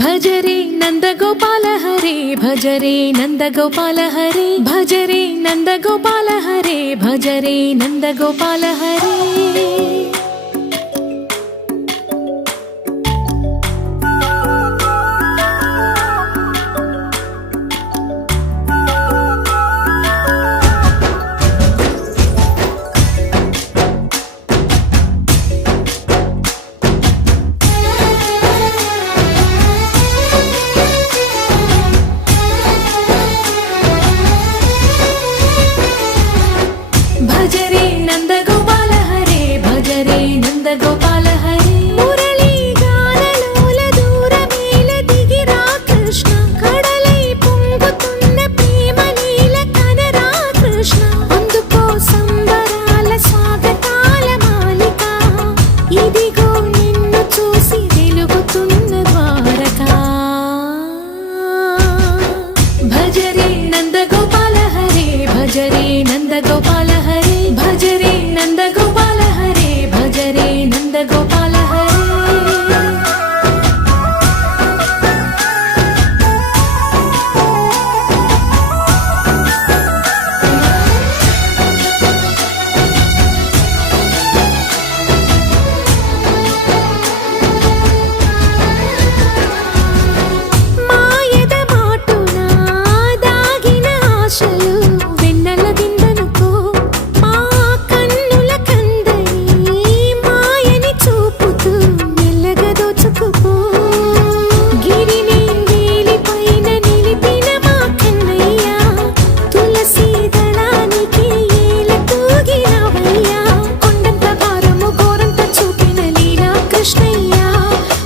भज रे नंद गोपाल हरे भज रे नंद गोपाल हरे भज रे नंद गोपाल हरे भज रे नंद गोपाल हरे। भज रे नंद गोपाल हरे भज रे नंद गोपाल हरे। मुरली गानलोल दूरमेल दिगिरा कृष्ण कड़लै పొంగుతున్న ప్రేమ నీల కనరా కృష్ణ। అందుకో సంబరాల స్వాగతాల మాలిక ఇదిగో నిన్ను చూసి వెలుగుతున్న ద్వారకా। భజ రే నంద గోపాల హరే భజ రే నంద గోపాల हरे भज रे नंद गोपाल हरे भज रे नंद गोपाल हरे। మాయద మాటున దాగిన ఆశలు వెన్నెల విందనుకో మా కన్నుల కందని మాయని చూపుతూ మెల్లగా దోచుకుపో। గిరిని వేలిపైన నిలిపిన మా కన్నయ్య తులసి దళానికి ఏల తూగినవయ్యా। కొండంత భారము గోరంత చూపిన లీలా కృష్ణయ్య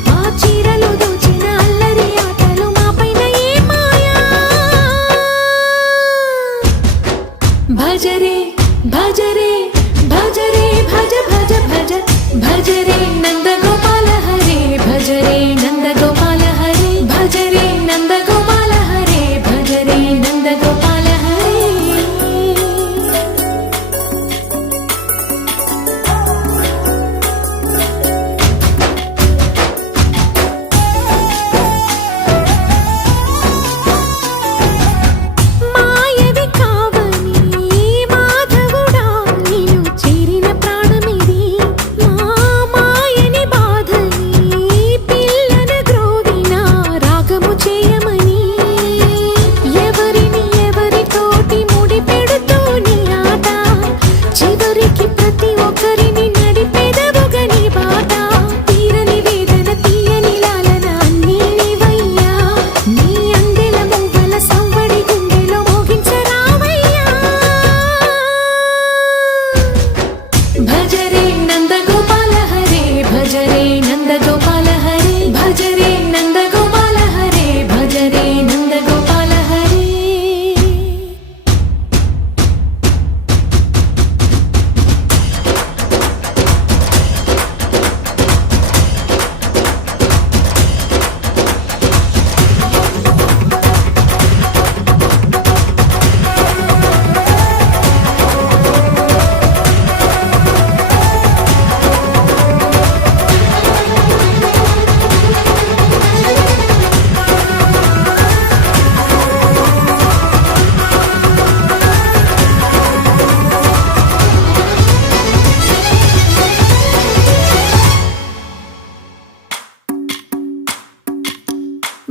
మా చీరలు దోచిన అల్లరి ఆటలు మాపైన ఏ మాయా। भज रे भज रे भज रे भज भज भज भज रे नंद गोपाल हरे भज रे नंद गोपाल हरे भज रे नंद गोपाल हरे भज रे नंद गोपाल हरे। మాయవి కావని మాధవుడా నిన్ను చేరిన ప్రాణమిది మా మాయని బాధని పిల్లను గ్రోవిన రాగము చేయమని। ఎవరిని ఎవరితోటి ముడి పెడుతూ నీ ఆట చివరికి ప్రతి ఒక్కరిని నడిపెదవుగా నీ బాట। తీరని వేదన తీయని లాలన అన్నీ నీవయ్యా నీ అందెల మువ్వల సవ్వడి గుండెలో మోగించరావయ్యా। భజ రే నంద గోపాల హరే భజ రే నంద గోపాల హరే భజ రే నంద గోపాల హరే భజ రే నంద గోపాల హరే।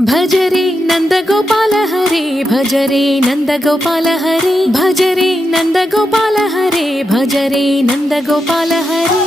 भज रे नंद गोपाल हरे भज रे नंद गोपाल हरे भज रे नंद गोपाल हरे भज रे नंद गोपाल हरे।